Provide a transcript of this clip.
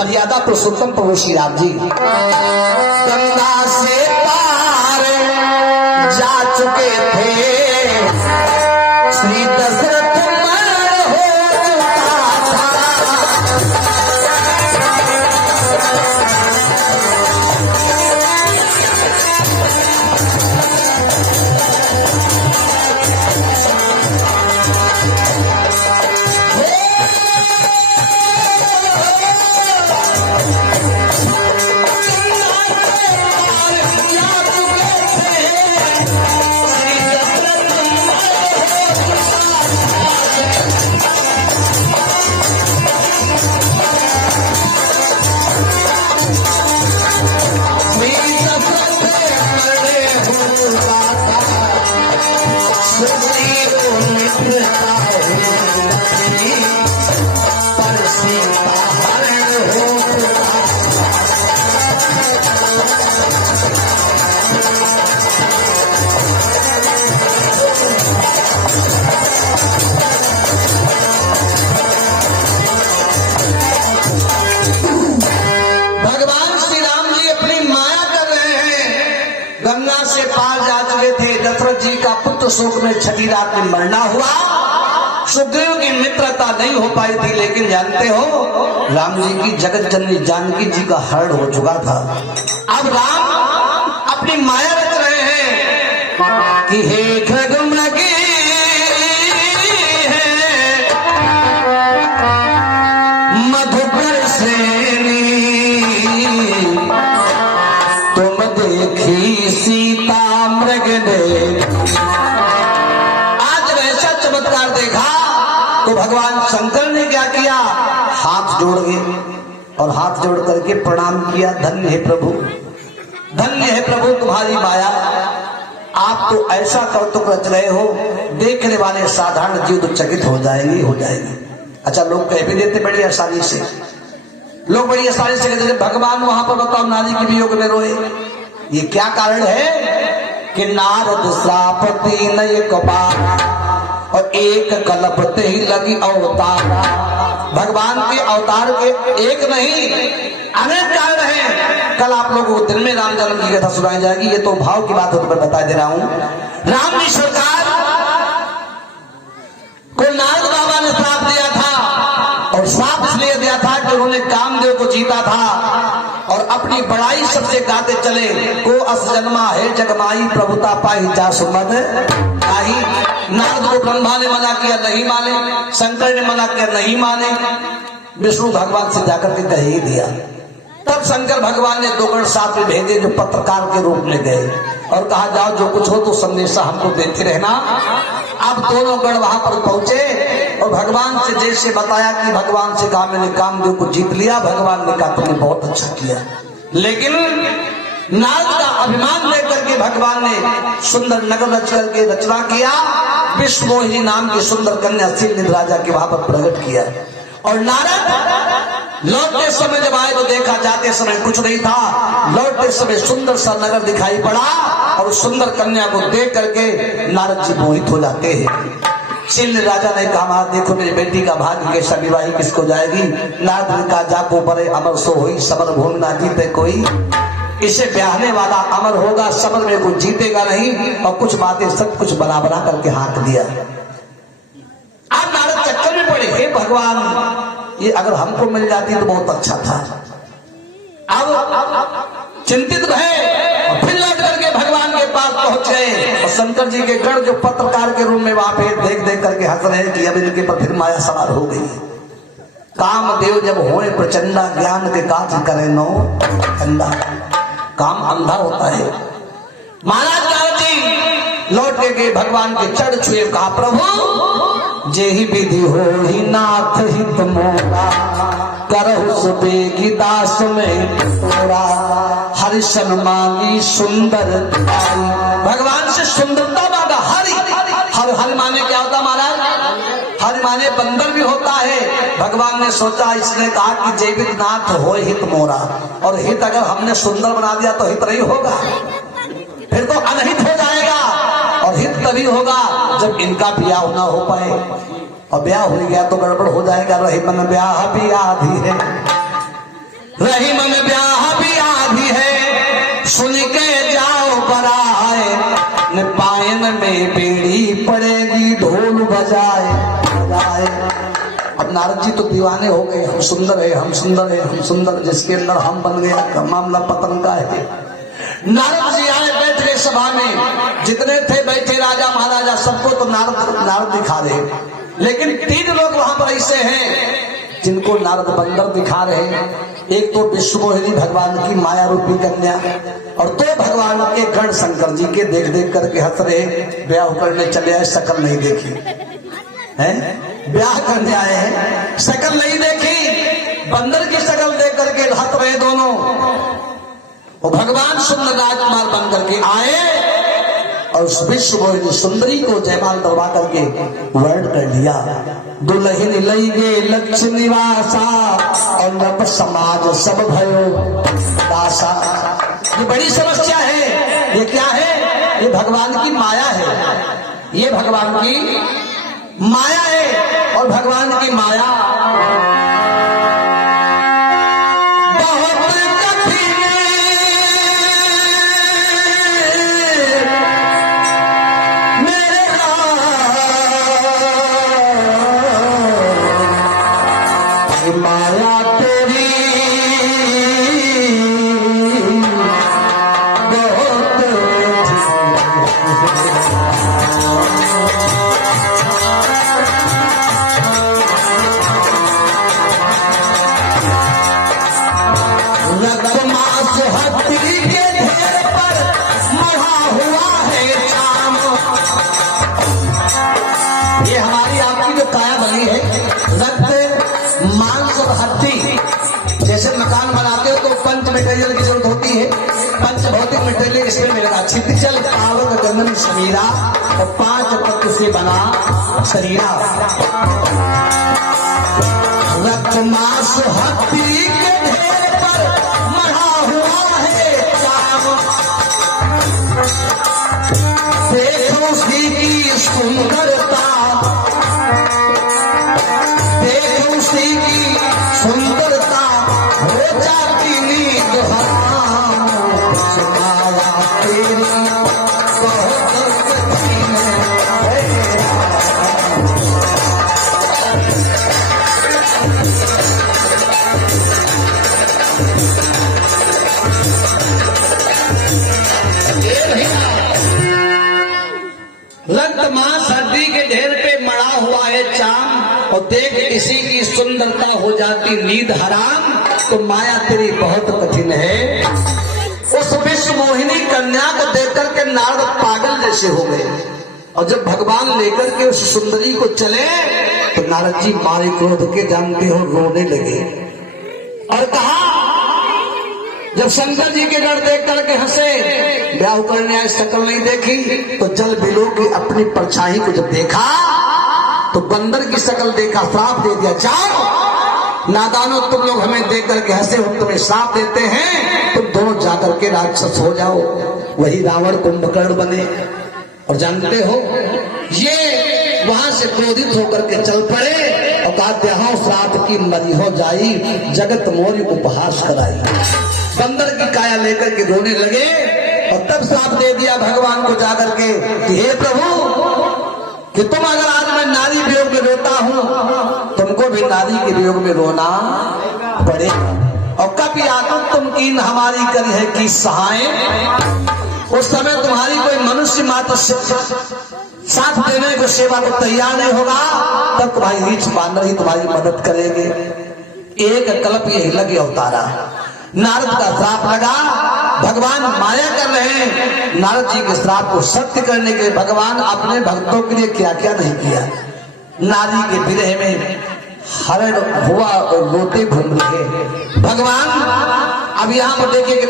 मर्यादा पुरुषोत्तम प्रभु श्री राम जी गंगा से पार जा चुके थे, श्री दशरथ मर हो चुका था। शोक में छठी रात में मरना हुआ। सुग्रीव की मित्रता नहीं हो पाई थी, लेकिन जानते हो राम जी की जगत जननी जानकी जी का हरण हो चुका था। अब राम अपनी माया रच रहे हैं कि हे खगमगी है मधुकर सेनी, तुम देखी सीता मृग ने। तो भगवान शंकर ने क्या किया, हाथ जोड़ गए और हाथ जोड़ करके प्रणाम किया। धन्य है प्रभु, धन्य है प्रभु तुम्हारी माया, आप तो ऐसा कौतुक रच रहे हो, देखने वाले साधारण जीव तो चकित हो जाएंगे हो जाएंगे। अच्छा, लोग कह भी देते बड़ी आसानी से, लोग बड़ी आसानी से कहते भगवान वहां पर बताओ नारी के वियोग में रोए। ये क्या कारण है कि नारद श्रापति नय कपाल और एक कलपते ही लगी अवतार। भगवान के अवतार के एक नहीं अनेक कारण हैं। कल आप लोगों को दिन में राम जन्म की कथा सुनाई जाएगी, ये तो भाव की बात होती मैं बता दे रहा हूं। राम जी सरकार को नारद बाबा ने श्राप दिया था, और श्राप इसलिए दिया था कि उन्होंने कामदेव को जीता था और अपनी बड़ाई सबसे गाते चले। को अस जन्मा है जगमाई प्रभुता पाई जा सुमद आई। नारद को ब्रह्मा ने मना किया, नहीं माने। शंकर ने मना किया, नहीं माने। विष्णु भगवान से जाकर के कह ही दिया। तब शंकर भगवान ने दो गण साथ में भेजे जो पत्रकार के रूप में गए और कहा जाओ जो कुछ हो तो संदेशा हमको देते रहना। अब दोनों गण वहां पर पहुंचे और भगवान से जैसे बताया कि भगवान से कहा मैंने कामदेव को जीत लिया। भगवान ने कहा तुमने बहुत अच्छा किया, लेकिन नारद का अभिमान लेकर के भगवान ने सुंदर नगर रच करके रचना किया। विश्वमोहिनी नाम की सुंदर कन्या शील राजा के वहां पर प्रकट किया। और नारद लौटते समय जब आए तो देखा जाते समय कुछ नहीं था, लौटते समय सुंदर सा नगर दिखाई पड़ा और उस सुंदर कन्या को देख करके नारद जी मोहित हो जाते हैं। शील राजा ने कहा देखो मेरी बेटी का भाग्य कैसा, विवाही किसको जाएगी। नारद ने कहा जाको परे अमर सो हुई, समर भूमि ना जीते कोई। इसे ब्याहने वाला अमर होगा, समर में कुछ जीतेगा नहीं। और कुछ बातें सब कुछ बना बना करके हाँक दिया। अब नारद चक्कर में पड़े, हे भगवान ये अगर हमको मिल जाती तो बहुत अच्छा था। अब चिंतित रहे और फिर लौट करके भगवान के पास पहुंच गए। और शंकर जी के गण जो पत्रकार के रूम में वहां पे देख देख करके हंस रहे कि अब इनके पर फिर माया सवार हो गई। कामदेव जब होए प्रचंडा, ज्ञान के काज करे नो ठंडा। काम अंधा होता है। महाराज नारद जी लौट के भगवान के चढ़ छुए, कहा प्रभु जेहि विधि हो ही नाथ हित मोरा, करहु सुबेगी दास में तोरा, हरिशन मांगी सुंदर। भगवान से सुंदरता मांगा। हरि हरि माने क्या होता महाराज? हरि माने बंदर भी होता है। भगवान ने सोचा, इसने कहा कि जैविक नाथ हो हित मोरा, और हित अगर हमने सुंदर बना दिया तो हित नहीं होगा, फिर तो अनहित हो जाएगा। और हित तभी होगा जब इनका ब्याह ना हो पाए, और ब्याह हो गया तो गड़बड़ हो जाएगा। रही मन ब्याह भी आधी है। रहीम में ब्याह भी आधी है, सुन के जाओ बराए, न पायन में बेड़ी पड़ेगी ढोल बजाए बजाए। अब नारद जी तो दीवाने हो गए, हम सुंदर है, हम सुंदर है, हम सुंदर, जिसके अंदर हम बन गया का मामला पतन का है। नारद जी आए, बैठ गए सभा में, जितने थे बैठे राजा महाराजा सबको तो नारद दिखा रहे, लेकिन 3 लोग वहां पर ऐसे हैं जिनको नारद बंदर दिखा रहे हैं। एक तो विश्वमोहिनी भगवान की माया रूपी कन्या, और 2 भगवान के गण शंकर जी के देख देख करके हंस रहे। ब्याह करने चले आए, शकल नहीं देखी है, ब्याह करने आए हैं, शकल नहीं देखी, बंदर की शकल देख करके हंस रहे दोनों। वो भगवान सुंदर राजकुमार बन करके आए और उस विश्वमोहिनी सुंदरी को जयमाल दरवा करके वर्ण कर लिया। दुल्हन लई गे लक्ष्य निवासा और नभ समाज सब भयो दासा। ये बड़ी समस्या है। ये क्या है? ये भगवान की माया है, ये भगवान की माया है। और भगवान की माया माया तेरी बहुत रक्त मांस हड्डी के ढेर पर मढ़ा हुआ है चाम। ये हमारी आपकी जो काया बनी है, रक्त मांस और हड्डी। जैसे मकान बनाते हो तो पंच मटेरियल की जरूरत होती है, पंच भौतिक मटेरियल इसमें मिलेगा, छिपचल पावक गंधन समीरा, और 5 तत्व से बना शरीरा। रक्त मांस हड्डी के ढेर पर मढ़ा हुआ है चाम। देखो उसकी की सुंदरता, सुंदरता हो जाती नींद हराम। माया तेरी बहुत कठिन है। रक्त मांस हड्डी के ढेर पे मड़ा हुआ है चाम, और देख इसी की सुंदरता हो जाती नींद हराम। तो माया तेरी बहुत कठिन है। उस विश्व मोहिनी कन्या को देखकर के नारद पागल जैसे हो गए, और जब भगवान लेकर के उस सुंदरी को चले तो नारद जी मारे क्रोध के जानते हो रोने लगे। और कहा, जब शंकर जी के गढ़ देख करके हंसे, ब्याह करने आए, शकल नहीं देखी, तो जल बिलो की अपनी परछाई को जब देखा तो बंदर की शकल देखा, श्राप दे दिया, जाओ नादानो तुम लोग हमें देख करके हंसे, हम तुम्हें श्राप देते हैं, तुम दोनों जाकर के राक्षस हो जाओ। वही रावण कुंभकर्ण बने। और जानते हो, ये वहां से क्रोधित होकर के चल पड़े और कहा, श्राप की मरी हो जाई, जगत मोरी उपहास कराई। बंदर की काया लेकर के रोने लगे, और तब श्राप दे दिया भगवान को जाकर के कि हे प्रभु, कि तुम अगर आज मैं नारी वियोग में रोता हूं, तुमको भी नारी के वियोग में रोना पड़ेगा। और कभी आकर तुम कीन हमारी करी है कि सहाय, उस समय तुम्हारी कोई मनुष्य मात्र साथ देने को सेवा को तैयार नहीं होगा, तब तुम्हारी रीछ बांधर ही तुम्हारी मदद करेंगे। एक कल्प यही लगे अवतारा। नारद का श्राप लगा, भगवान माया कर रहे हैं। नारद जी के श्राप को सत्य करने के भगवान अपने भक्तों के लिए क्या क्या नहीं किया। नारी के विरह में हरण हुआ और रोते घूम रहे भगवान। अब यहाँ पर देखिए कि